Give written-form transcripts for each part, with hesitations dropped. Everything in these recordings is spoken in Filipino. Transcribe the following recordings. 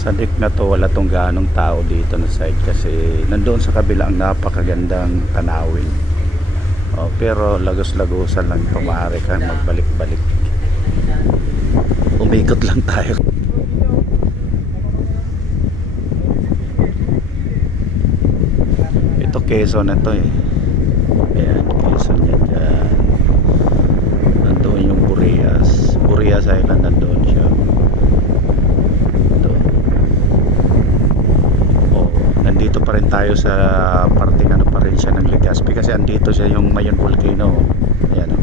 Sa deck na to wala tong ganong tao dito na side kasi nandoon sa kabila ang napakagandang tanawin. Pero lagos-lagosan lang ito, maaari kang magbalik-balik, umikot lang tayo. Ito Quezon na to eh. Ayan, Quezon yan dyan. Nandoon yung Burias Island, nandoon siya. Nandito pa rin tayo sa parting ano pa rin siya ng Legazpi kasi andito siya yung Mayon Volcano. Ayan o.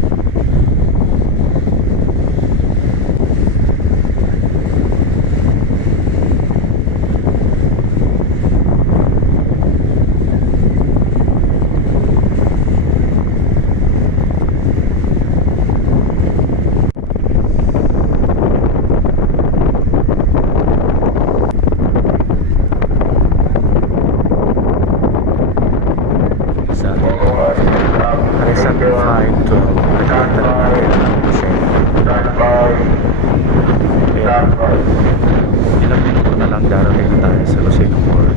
Ilang minuto na lang darating tayo sa Lucena Port.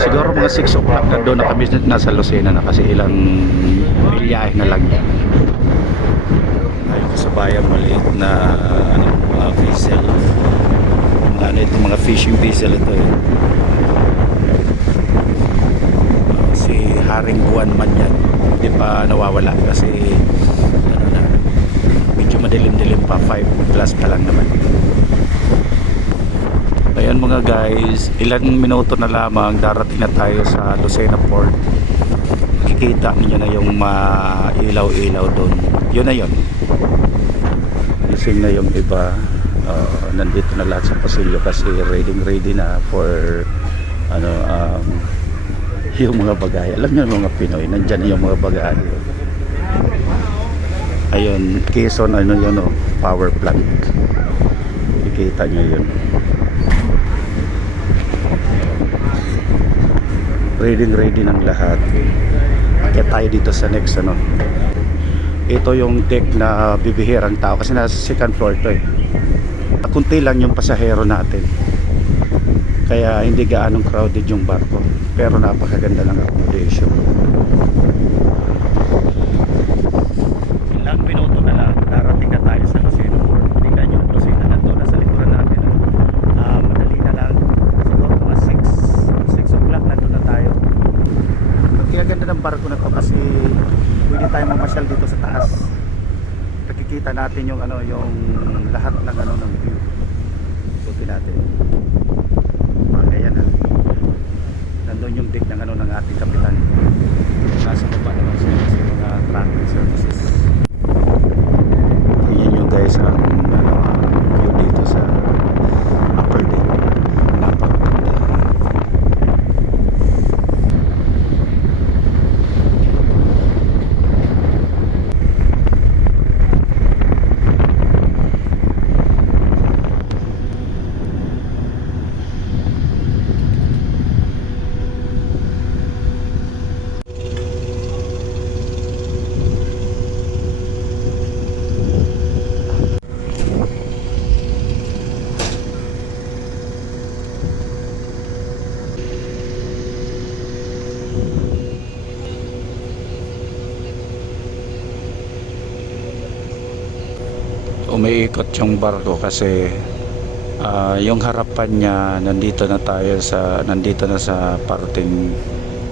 Siguro mga 6 o'clock na doon na kami nasa Lucena na kasi ilang milyahe na lang yan. Ayun sa bayan maliit na mga vessel. Mga fishing vessel ito eh. Si Haring Buwan man yan, hindi pa nawawala kasi medyo madilim-dilim pa, 5 plus pa lang naman. Ayan mga guys, ilang minuto na lamang darating na tayo sa Lucena Port. Kikita niyo na yung ilaw-ilaw doon. Yun na yun. Gising na yung iba. Nandito na lahat sa pasilyo kasi ready na for yung mga bagay. Alam niyo mga Pinoy, nandyan yung mga bagay. Ayun, Quezon yun power plant. Kikita niyo yun. Ready ng lahat. Kaya tayo dito sa next ito yung deck na bibihirang tao kasi nasa second floor to eh. Kunti lang yung pasahero natin kaya hindi gaanong crowded yung barko pero napakaganda ng accommodation. Ilang minuto na lang darating na tayo sa Lucena Port. Tingnan yung Lucena na to, nasa likuran natin. Madali na lang, siguro mga 6 o'clock na doon na tayo. Kaya ganda ng barko na to kasi pwede tayo mamasyal dito sa taas. Nakikita natin yung yung lahat ng ng view. Ikutin natin. Ayan na. Nandun yung deck ng ng ating kapitan. Nasa baba naman siya kasi mga tracking services. Tingnan nyo guys ang view dito sa upper deck. Napakaganda. Umiikot yung barko kasi yung harapan niya nandito na sa parting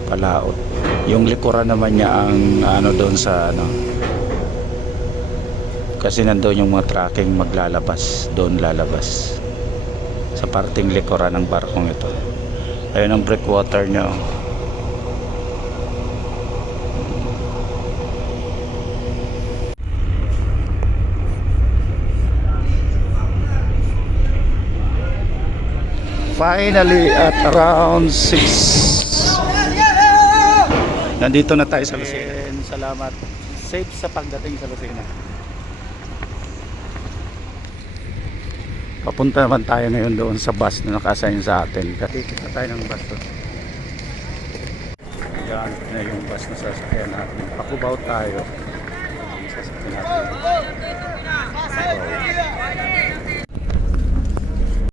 palaot. Yung likuran naman niya ang doon sa kasi nandoon yung mga tracking maglalabas, doon lalabas sa parting likuran ng barkong ito. Ayun ang breakwater niya. Finally at around 6 nandito na tayo sa Lucena. Salamat. Safe sa pagdating sa Lucena. Papunta naman tayo ngayon doon sa bus na naka-assign sa atin. Kakikita tayo ng bus doon. Yan na yung bus na sasakyan natin. Pakubaw tayo. Sasakyan natin. Pakubaw.